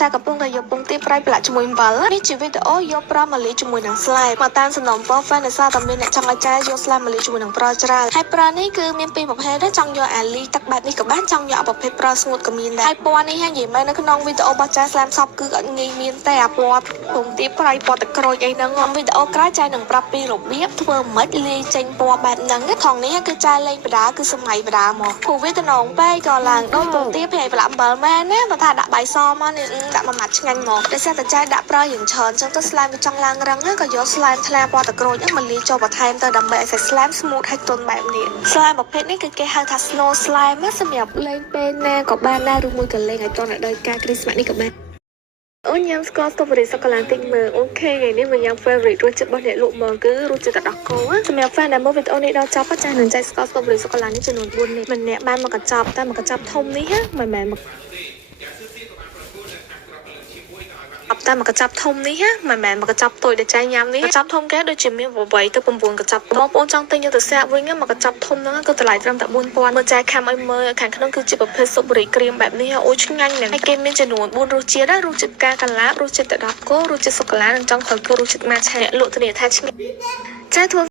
ចាកំពុងតែយកពងទាប្រៃប្រឡាក់ជាមួយអំបិលនេះជាវីដេអូយកប្រម៉ាលីជាមួយនឹងស្លែមកតាមសំណុំពរ fan ដោយសារតែមានអ្នកចង់ឲ្យចែយកស្លែម៉ាលីជាមួយនឹងប្រច្រើនហើយប្រនេះគឺមានពីរប្រភេទដែរចង់យកអាលីទឹកបែបនេះក៏បានចង់យកប្រភេទប្រស្ងួតក៏មានដែរហើយពណ៌នេះហើយនិយាយមែននៅក្នុងវីដេអូរបស់ចែស្លែមសពគឺអត់ងាយមានតែអាពណ៌ពងទាប្រៃពណ៌ទឹកក្រូចអីហ្នឹងក្នុងវីដេអូក្រោយចែនឹងប្រាប់ពីរបៀបធ្វើម៉េចលាយចេញពណ៌បែបហ្នឹងថងនេះគឺចែលេងបដាគឺសម័យបដាមកព្រោះវាតំណងពេកក៏ឡើងដូចពងទាប្រៃប្រឡាក់អំបិលមែនណាបើថាដាក់បាយសមកនេះដាក់មួយម៉ាត់ឆ្ងាញ់មកដោយសារតែចែដាក់ប្រយ៉ាងច្រើនអញ្ចឹងទៅស្លែមវាចង់ឡើងរឹងក៏យកស្លែមថ្លាពណ៌ទឹកក្រូចហ្នឹងមកលាយចូលបន្ថែមទៅដើម្បីឲ្យសាច់ស្លែម smooth ហើយទន់បែបនេះស្លែមប្រភេទនេះគឺគេហៅថា snow slime សម្រាប់លេងពេលណាក៏បានដែរឬមួយក៏លេងឲ្យតនដល់ការគ្រីស្មាស់នេះក៏បានអូនញ៉ាំស្ករស្ទ្រូប៊េរីសូកូឡាតិចមើលអូខេថ្ងៃនេះមកញ៉ាំ favorite រសជាតិរបស់អ្នកលក់មកគឺរសជាតិទឹកដោះគោសម្រាប់ fan ដែលមើលវីដេអូនេះដល់ចប់ចាស់នឹងចែកស្ករស្ទ្រូប៊េរីសូកូឡានេះចំនួន4នេះម្នាក់បានមកកញ្ចប់តែមកកញ្ចប់ធំនេះមិនមែនមកតែមកកញ្ចប់ធំនេះមិនមែនមកកញ្ចប់តូចដែលចែកញ៉ាំនេះកញ្ចប់ធំគេដូចជាមាន8ទៅ9កញ្ចប់បងប្អូនចង់ទិញយកទៅសាកវិញមកកញ្ចប់ធំហ្នឹងគឺតម្លៃត្រឹមតែ4000មើលចែកខាំឲ្យមើលខាងក្នុងគឺជាប្រភេទស៊ុបប៊ូរីក្រៀមបែបនេះអូឆ្ងាញ់ណាស់ហើយគេមានចំនួន4រសជាតិរសជាតិផ្កាកាឡាបរសជាតិទឹកដោះគោរសជាតិសូកូឡានិងចង់ត្រូវគឺរសជាតិម៉ាឆាអ្នកលក់ធានាថាឆ្ងាញ់ចែកធ្វើ